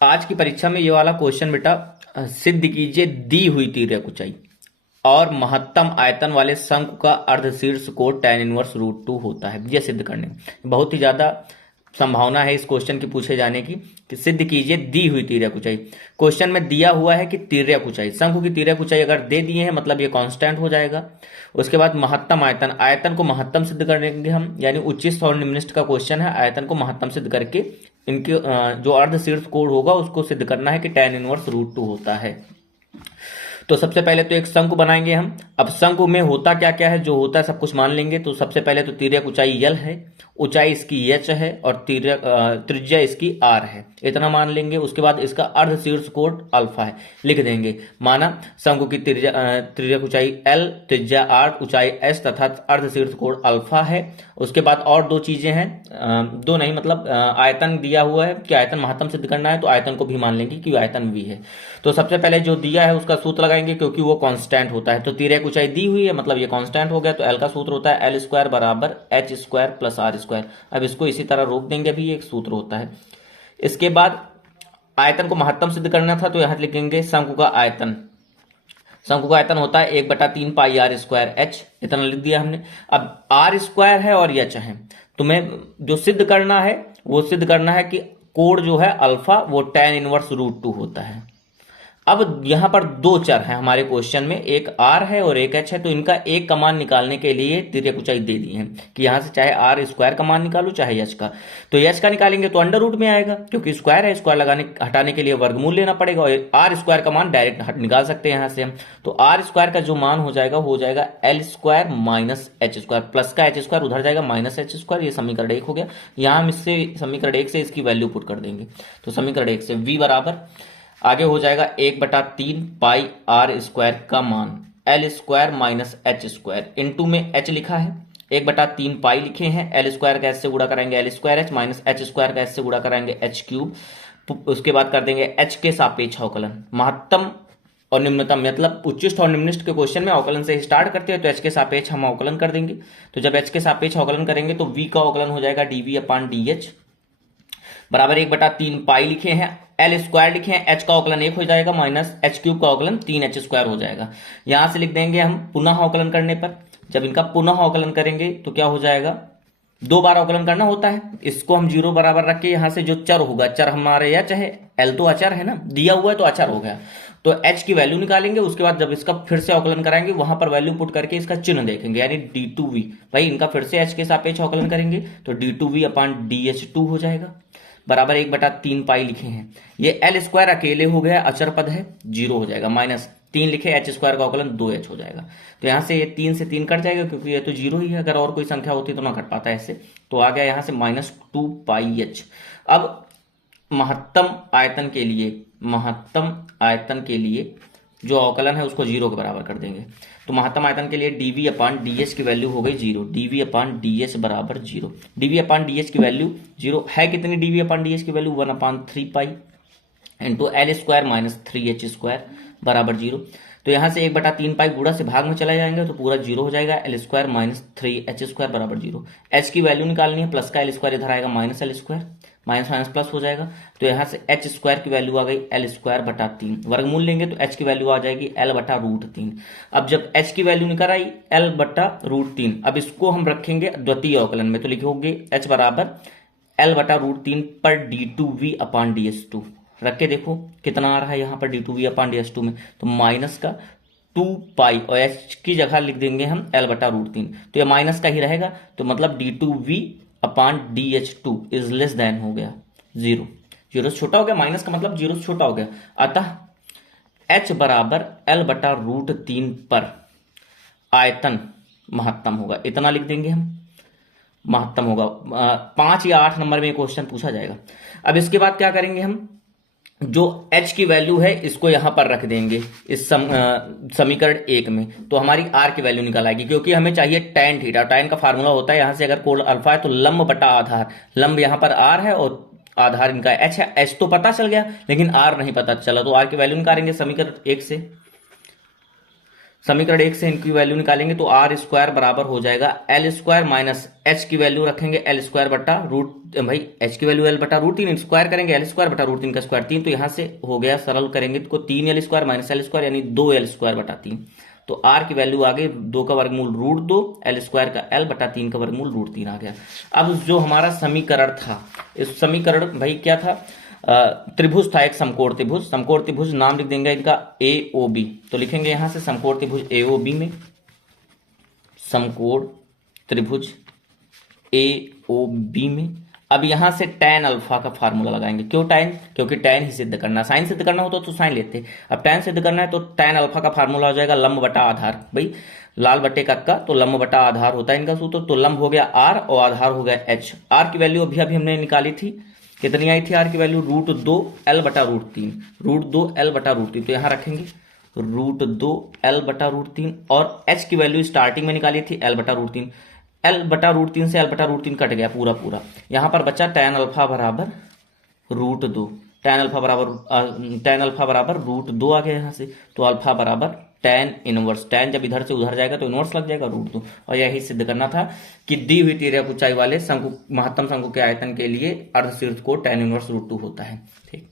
आज की परीक्षा में ये वाला क्वेश्चन बेटा सिद्ध कीजिए दी हुई तिर्यक ऊंचाई और महत्तम आयतन वाले शंकु का अर्धशीर्ष कोण tan इनवर्स √2 होता है। यह सिद्ध करने में बहुत ही ज्यादा संभावना है इस क्वेश्चन की पूछे जाने की कि सिद्ध कीजिए दी हुई तिर्यक ऊंचाई। क्वेश्चन में दिया हुआ है कि तिर्यक ऊंचाई, शंकु की तिर्यक ऊंचाई अगर दे दिए हैं मतलब ये कांस्टेंट हो जाएगा। उसके बाद महत्तम आयतन, आयतन को महत्तम सिद्ध करेंगे हम, यानी उच्चिष्ठ और निम्निष्ठ का क्वेश्चन है। आयतन को महत्तम सिद्ध करके इनके जो अर्धशीर्ष कोण होगा उसको सिद्ध करना है कि tan इनवर्स √2 होता है। तो सबसे पहले तो एक शंकु बनाएंगे हम। अब शंकु में होता क्या क्या है, जो होता है सब कुछ मान लेंगे। तो सबसे पहले तो तिर्यक ऊंचाई l है, ऊंचाई इसकी h है और त्रिज्या इसकी r है, इतना मान लेंगे। उसके बाद इसका अर्धशीर्ष कोण अल्फा है, लिख देंगे। माना शंकु की तिर्यक ऊंचाई l, त्रिज्या r, ऊंचाई s तथा अर्धशीर्ष कोण अल्फा है। उसके बाद और दो चीजें हैं, दो नहीं मतलब आयतन दिया हुआ है कि आयतन महत्तम सिद्ध करना है, तो आयतन को भी मान लेंगे कि आयतन v है। तो सबसे पहले जो दिया है उसका सूत्र लगाएंगे क्योंकि वो कांस्टेंट होता है। तो तिर्यक ऊंचाई दी हुई है मतलब ये कांस्टेंट हो गया, तो एल का सूत्र होता है एल स्क्वायर बराबर H square plus R square. अब इसको इसी तरह रोक देंगे, अभी एक सूत्र होता है। इसके बाद आयतन को महत्तम सिद्ध करना था तो यहां लिखेंगे शंकु का आयतन। शंकु का आयतन होता है 1/3 पाई आर स्क्वायर एच, इतना लिख दिया हमने। अब आर स्क्वायर है और एच है, तुम्हें जो सिद्ध करना है वो सिद्ध करना है कि कोण जो है अल्फा वो tan इनवर्स √2 होता है। अब यहां पर दो चर हैं हमारे क्वेश्चन में, एक r है और एक h है। तो इनका एक का मान निकालने के लिए तिर्यक ऊंचाई दे दी है कि यहां से चाहे r स्क्वायर का मान निकालो चाहे h का। तो h का निकालेंगे तो अंडर रूट में आएगा क्योंकि स्क्वायर है, स्क्वायर लगाने हटाने के लिए वर्गमूल लेना पड़ेगा और r स्क्वायर का मान डायरेक्ट निकाल सकते हैं यहां से हम। तो r स्क्वायर का जो मान हो जाएगा L square minus H square, plus का एच स्क्वायर उधर जाएगा माइनस एच स्क्वायर। ये समीकरण 1 हो गया। यहां हम इससे समीकरण 1 से इसकी वैल्यू पुट कर देंगे। तो समीकरण 1 से v बराबर आगे हो जाएगा 1/3 पाई आर स्क्वायर का मान L square minus H square, into में एच लिखा है 1/3 पाई लिखे हैं, एल स्क्वायर का एच से गुणा कराएंगे L square H, minus H square का एच से गुणा कराएंगे एच क्यूब। उसके बाद कर देंगे एच के सापेक्ष अवकलन। महत्तम और निम्नतम मतलब उच्चिष्ठ और निम्निष्ठ के क्वेश्चन में अवकलन से स्टार्ट करते हैं, तो एच के सापेक्ष हम अवकलन कर देंगे। तो जब एच के सापेक्ष अवकलन करेंगे तो वी का अवकलन हो जाएगा dv/dh बराबर 1/3 पाई लिखे हैं, एल स्क्वायर लिखे हैं, एच का अवकलन 1 हो जाएगा माइनस एच क्यूब का अवकलन 3h स्क्वायर हो जाएगा। यहां से लिख देंगे हम पुनः अवकलन करने पर। जब इनका पुनः अवकलन करेंगे तो क्या हो जाएगा, दो बार अवकलन करना होता है। इसको हम 0 बराबर रख के यहां से जो चर होगा, चर हमारे या चाहे एल तो अचर है ना, दिया हुआ है तो अचर हो गया। तो एच की वैल्यू निकालेंगे, उसके बाद जब इसका फिर से अवकलन कराएंगे वहां पर वैल्यू पुट करके इसका चिन्ह देखेंगे, यानी d2v। भाई इनका फिर से एच के सापेक्ष अवकलन करेंगे तो d2v/dh2 हो जाएगा बराबर 1/3 पाई लिखे हैं। ये एल स्क्वायर अकेले हो गया, अचर पद है, 0 हो जाएगा, माइनस 3 लिखे एच स्क्वायर का अवकलन 2h हो जाएगा। तो यहां से ये 3 से 3 कट जाएगा क्योंकि ये तो 0 ही है, अगर और कोई संख्या होती तो ना कट पाता ऐसे। तो आ गया यहां से -2 पाई h। अब महत्तम आयतन के लिए जो अवकलन है उसको 0 के बराबर कर देंगे। तो महत्तम आयतन के लिए dv/dh की वैल्यू हो गई 0, dv/dh बराबर 0। dv/dh की वैल्यू 0 है कितनी, dv/dh की value 1/3 pi into L square minus 3h square बराबर 0। तो यहां से 1/3 पाई गुणा से भाग में चला जाएंगे तो पूरा 0 हो जाएगा, L square minus 3h square बराबर 0। एच की वैल्यू निकालनी है, प्लस का एल स्क्वायर इधर आएगा minus L square, minus minus plus हो जाएगा। तो यहां से एच स्क्वायर की वैल्यू आ गई एल स्क्वायर बटा 3, वर्गमूल लेंगे तो एच की वैल्यू आ जाएगी l/√3। अब जब एच की वैल्यू निकल आई l/√3, अब इसको हम रखेंगे द्वितीय अवकलन में, तो लिखोगे एच बराबर l/√3 पर d2v/dh2। रख के देखो कितना आ रहा है यहाँ पर d2v/dh2 में, तो माइनस का 2 पाई और एच की जगह लिख देंगे हम l/√3, तो ये माइनस का ही रहेगा। तो मतलब d2v/dh2 इज लेस देन हो गया 0, 0 से छोटा हो गया, माइनस का मतलब 0 से छोटा हो गया। अतः h बराबर l/√3 पर आयतन महत्तम होगा, इतना लिख देंगे हम, महत्तम होगा। 5 या 8 नंबर में क्वेश्चन पूछा जाएगा। अब इसके बाद क्या करेंगे, हम जो h की वैल्यू है इसको यहां पर रख देंगे इस समीकरण 1 में, तो हमारी r की वैल्यू निकल आएगी क्योंकि हमें चाहिए tan थीटा। tan का फार्मूला होता है, यहां से अगर कोण अल्फा है तो लंब बटा आधार, लंब यहां पर r है और आधार इनका h है। h तो पता चल गया लेकिन r नहीं पता चला, तो r की वैल्यू निकालेंगे समीकरण 1 से। समीकरण 1 से इनकी वैल्यू निकालेंगे तो आर स्क्वायर बराबर हो जाएगा एल स्क्वायर माइनस एच की वैल्यू रखेंगे एल स्क्वायर बटा रूट, भाई एच की वैल्यू एल बटा रूट 3, स्क्वायर करेंगे एल स्क्वायर बटा रूट 3 का स्क्वायर 3, तो यहां से हो गया, सरल करेंगे तो 3 L square minus L square यानी 2 एल स्क्वायर बटा 3। तो आर की वैल्यू आ गई 2 का वर्गमूल रूट 2, एल स्क्वायर का एल बटा 3 का वर्गमूल रूट 3 आ गया। अब जो हमारा समीकरण था, इस समीकरण भाई क्या था, त्रिभुज था एक समकोण त्रिभुज, समकोण त्रिभुज नाम लिख देंगे इनका ए ओ बी, तो लिखेंगे यहां से समकोण त्रिभुज ए ओ बी में, समकोण त्रिभुज ए ओ बी में। अब यहां से tan अल्फा का फार्मूला लगाएंगे, क्यों tan, क्योंकि tan ही सिद्ध करना, साइन सिद्ध करना होता तो साइन लेते, अब tan सिद्ध करना है तो tan अल्फा का फार्मूला हो जाएगा लंब बटा आधार, भाई लाल बटे कक्का तो लंब बटा आधार होता है इनका सूत्र, तो लंब हो गया r और आधार हो गया h। r की वैल्यू अभी हमने निकाली थी, कितनी आई थी r की वैल्यू, रूट 2 l बटा रूट 3, रूट 2 l बटा रूट 3, तो यहां रखेंगे रूट 2 l बटा रूट 3, और h की वैल्यू स्टार्टिंग में निकाली थी l बटा रूट 3, एल बटा रूट 3 से एल बटा रूट 3 कट गया पूरा पूरा, यहां पर बचा tan अल्फा बराबर रूट 2, tan अल्फा बराबर रूट 2 आ गया यहां से, तो अल्फा बराबर tan इनवर्स, tan जब इधर से उधर जाएगा तो इनवर्स लग जाएगा रूट 2, और यही सिद्ध करना था कि दी हुई तिर्यक ऊंचाई वाले शंकु, महत्तम शंकु के आयतन के लिए अर्धशीर्ष कोण tan इनवर्स रूट 2 होता है। ठीक।